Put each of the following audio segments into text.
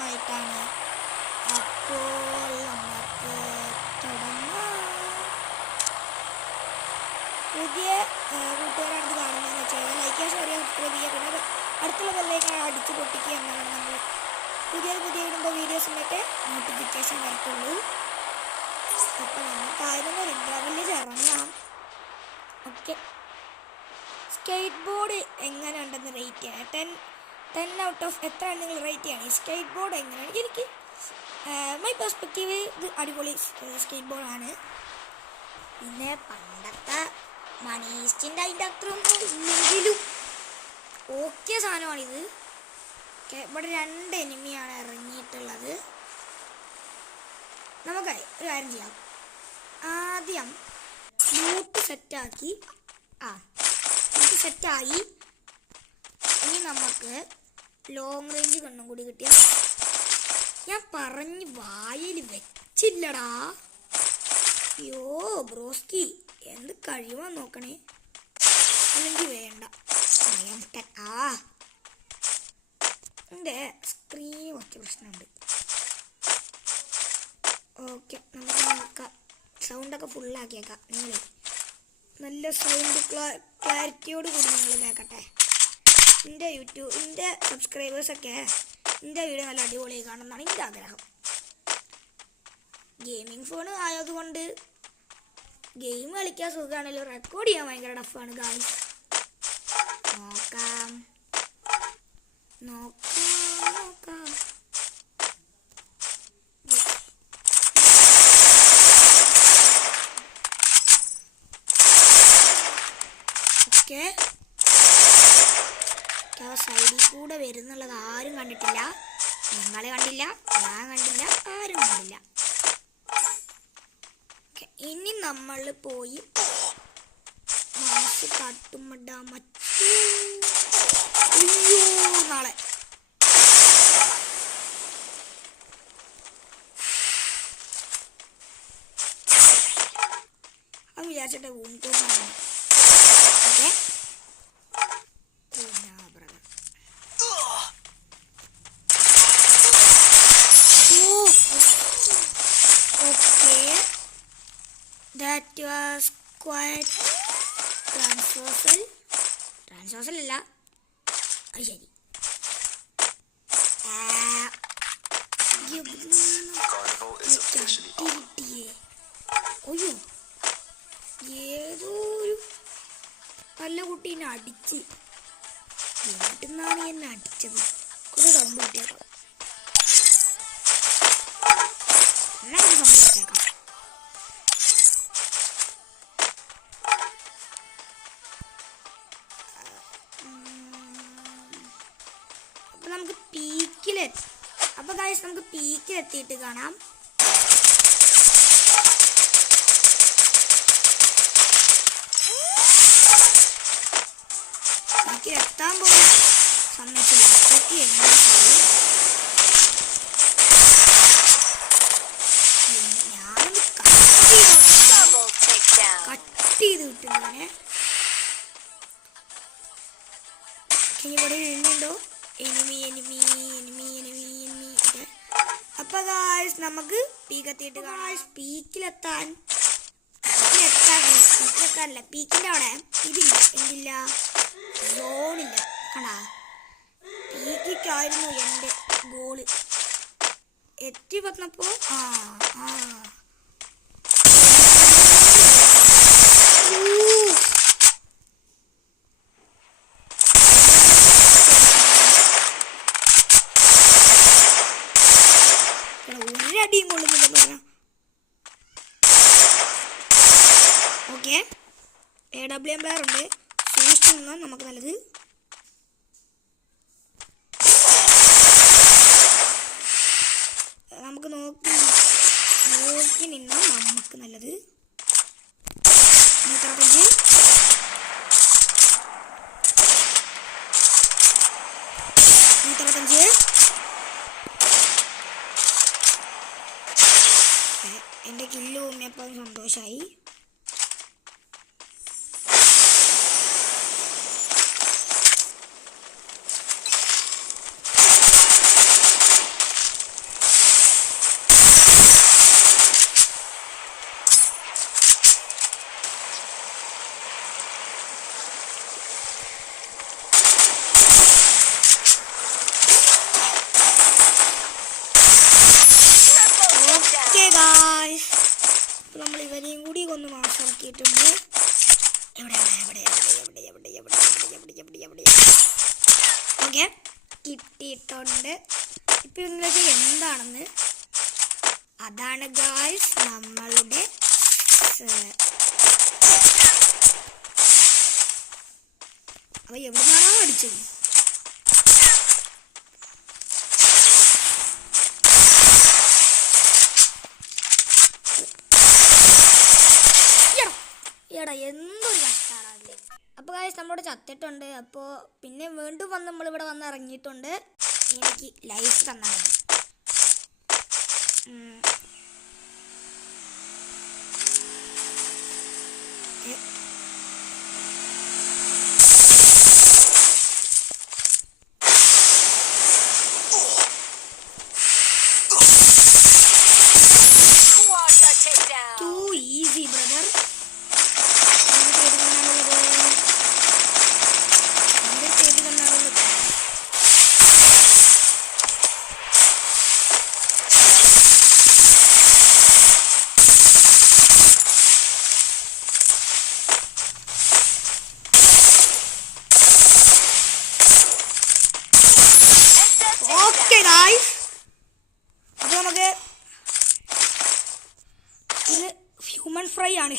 ആവശ്യമായിട്ടാണ്. അപ്പോൾ നമുക്ക് തുടങ്ങാം. പുതിയ കൂട്ടുകാരാണ് കാണുന്നതെന്ന് വെച്ചാൽ ലൈക്ക് ചെയ്യുക, ഷെയർ ചെയ്യുക, സബ്സ്ക്രൈബ് ചെയ്യുക, പിന്നെ അടുത്തുള്ള ബെല്ലേക്ക് അടിച്ച് പൊട്ടിക്കുക എന്നാണ് നമ്മൾ പുതിയ ഇടുമ്പോൾ വീഡിയോസിൻ്റെയൊക്കെ നോട്ടിഫിക്കേഷൻ വരത്തുള്ളൂ. അപ്പോൾ നമുക്ക് ആദ്യം ഒരു ലെവലിൽ ഇറങ്ങാം. ഓക്കെ, സ്കേറ്റ് ബോർഡ് എങ്ങനെ ഉണ്ടെന്ന് റേറ്റ് ചെയ്യാം. 10 ഔട്ട് ഓഫ് എത്രയാണ് നിങ്ങൾ റേറ്റ് ചെയ്യണം? സ്കേറ്റ് ബോർഡ് എങ്ങനെയാണ്? എനിക്ക് മൈ പെർസ്പെക്റ്റീവ് ഇത് അടിപൊളി സ്കേറ്റ് ബോർഡാണ്. പിന്നെ പണ്ടത്തെ മണീസ്റ്റിൻ്റെ അതിൻ്റെ അത്രയൊന്നും ഇല്ലെങ്കിലും ഓക്കെ സാധനമാണിത്. ഇവിടെ 2 എനിമിയാണ് ഇറങ്ങിയിട്ടുള്ളത്. നമുക്ക് ഒരു കാര്യം ചെയ്യാം. ആദ്യം ലൂട്ട് സെറ്റാക്കി ഇനി നമുക്ക് ലോങ് റേഞ്ച് കണ്ണും കൂടി കിട്ടിയ ഞാൻ പറഞ്ഞ് വായിൽ വെച്ചില്ലടാ. അയ്യോ ബ്രോസ്കി, എന്ത് കഴിയുവാൻ നോക്കണേ. അല്ലെങ്കിൽ വേണ്ട, എൻ്റെ സ്ക്രീൻ കുറച്ച് പ്രശ്നമുണ്ട്. ഓക്കെ, നമുക്ക് നോക്കാം. സൗണ്ടൊക്കെ ഫുള്ളാക്കിയേക്കാം. നിങ്ങൾ നല്ല സൗണ്ട് ക്ലാരിറ്റിയോട് കൂടി നിങ്ങൾ കേൾക്കട്ടെ. എൻ്റെ സബ്സ്ക്രൈബേഴ്സൊക്കെ എൻ്റെ വീഡിയോ നല്ല അടിപൊളിയായി കാണുന്നതാണ് എൻ്റെ ആഗ്രഹം. ഗെയിമിംഗ് ഫോൺ ആയതുകൊണ്ട് ഗെയിം കളിക്കാൻ സുഖമാണല്ലോ, റെക്കോർഡ് ചെയ്യാൻ ഭയങ്കര ടഫാണ് ഗായ്സ്. നോക്കാം. ഓക്കെ, സൈഡിൽ കൂടെ വരുന്നുള്ളത് ആരും കണ്ടിട്ടില്ല. നിങ്ങൾ കണ്ടില്ല, ഞാൻ കണ്ടില്ല, ആരും കണ്ടില്ല. ഇനി നമ്മൾ പോയി മനസ്സ് തട്ടുമിടാൻ നാളെ അത് വിചാരിച്ചിട്ട് ഊണിട്ടോന്നാണ്. Okay, that was quite transversal അല്ല, അത് ശരി. അയ്യോ, ഏതോ ഒരു നല്ല കുട്ടീനെ അടിച്ച് വീട്ടിന്നാണ് എന്നെ അടിച്ചത്. കുറേ സൗണ്ട് കിട്ടിയേക്കാം, എന്നാ സൗണ്ട് കിട്ടിയേക്കാം. നമുക്ക് പീക്കിലെത്തിയിട്ട് കാണാം. പീക്കിലെത്താൻ പോലും സമ്മതിച്ചില്ല. ഞാനൊന്ന് കട്ട് ചെയ്ത് കിട്ടുന്നതിനെ. ഇവിടെ എഴുന്നുണ്ടോ? എനിമി. അപ്പൊ ഗായ്സ് നമുക്ക് പീക്കെത്തിയിട്ട് ഗായ്സ് പീക്കിലെത്താനല്ല, പീക്കിന്റെ അവിടെ ഇതില്ല, എന്തില്ല, ഗോളില്ല. കണ്ടാ, പീക്കായിരുന്നു എൻ്റെ ഗോള്. എത്തി പറഞ്ഞപ്പോ ഒരടിയും കൊള്ളുന്നില്ലെന്ന് പറഞ്ഞ. ഓക്കെ, AWM പ്ലെയർ ഉണ്ട്, സൂക്ഷിച്ചു നിന്നാൽ നമുക്ക് നല്ലത്. നമുക്ക് നോക്കി നിന്നാൽ നമുക്ക് നല്ലത്. 165 എൻ്റെ കില്ല് തോന്നിയപ്പോൾ സന്തോഷമായി. ഗായ്സ്, ഇപ്പോൾ നമ്മൾ ഇവരെയും കൂടി ഒന്ന് മാസാക്കിയിട്ടുണ്ട്. ഓക്കെ, കിട്ടിയിട്ടുണ്ട്. ഇപ്പം നിങ്ങൾക്ക് എന്താണെന്ന്, അതാണ് ഗായ്സ് നമ്മളുടെ അവ എവിടുന്നാണോ അടിച്ചത്? എടാ എന്തൊരു കഷ്ടാണല്ലേ. അപ്പോൾ ഗായ്സ് നമ്മളോട് ചത്തിട്ടുണ്ട്. അപ്പോൾ പിന്നെ വീണ്ടും വന്ന് നമ്മളിവിടെ വന്ന് ഇറങ്ങിയിട്ടുണ്ട്. എനിക്ക് ലൈഫ് തന്നാൽ മതി. Too easy, brother. Okay guys, അപ്പോൾ നമുക്ക് ഇത് ഹ്യൂമൻ ഫ്രൈ ആണ്.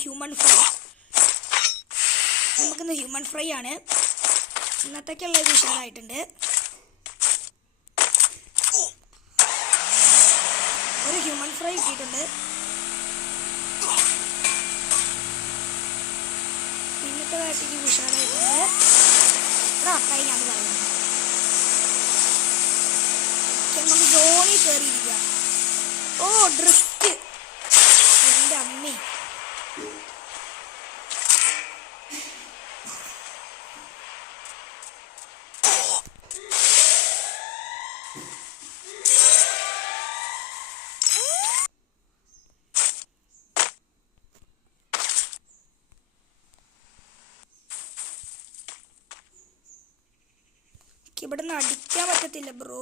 നമുക്കിന്ന് ഹ്യൂമൻ ഫ്രൈ ആണ്. ഇന്നത്തേക്കുള്ള ഇത് ഉഷാറായിട്ടുണ്ട്. ഒരു ഹ്യൂമൻ ഫ്രൈ കിട്ടിയിട്ടുണ്ട്. ഇന്നത്തെ കാഴ്ചക്ക് ഉഷാറായിട്ടുണ്ട്. കഴിഞ്ഞ അത് പറയുന്നത് നമുക്ക് ധോണി കയറിയിരിക്കുക. ഓ ഡ്രിഫ്റ്റ്, എൻ്റെ അമ്മേ. ഇവിടെ നിന്ന് അടിക്കാൻ പറ്റത്തില്ല ബ്രോ.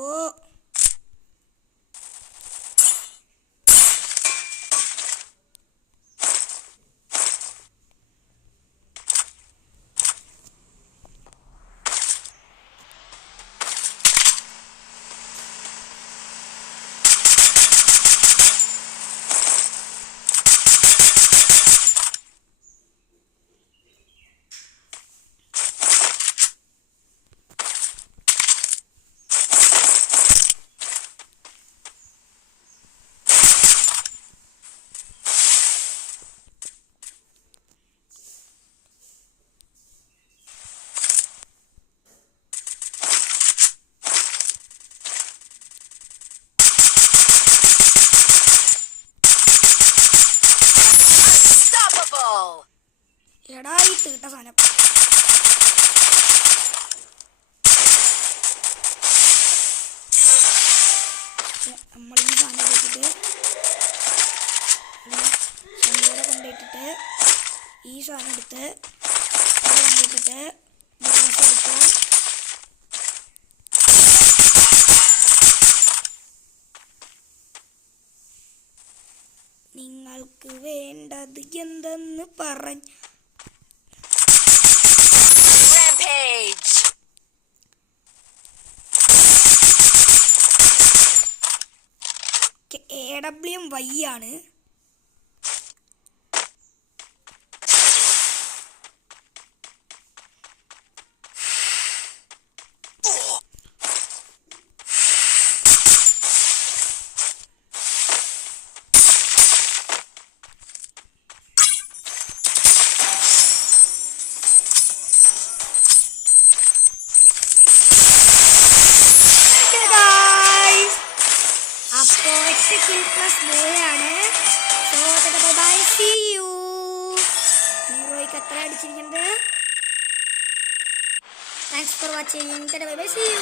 എടാ ഈ തീട്ട സാധനം. നമ്മൾ ഈ സാധനം എടുത്തിട്ട് കൊണ്ടിട്ടിട്ട് ഈ സാധനം എടുത്ത് കൊണ്ടിട്ടിട്ട് ഗ്ലാസ് എടുത്ത് നിങ്ങൾക്ക് വേണ്ടത് എന്തെന്ന് പറഞ്ഞ് AWM-Y ആണ്. അപ്പോൾ 8 kill plus ബോയാണ്. So bye see you. ഹീറോയ്ക്ക് എത്ര അടിച്ചിരിക്കുന്നത്? Thanks for watching. Bye bye see U.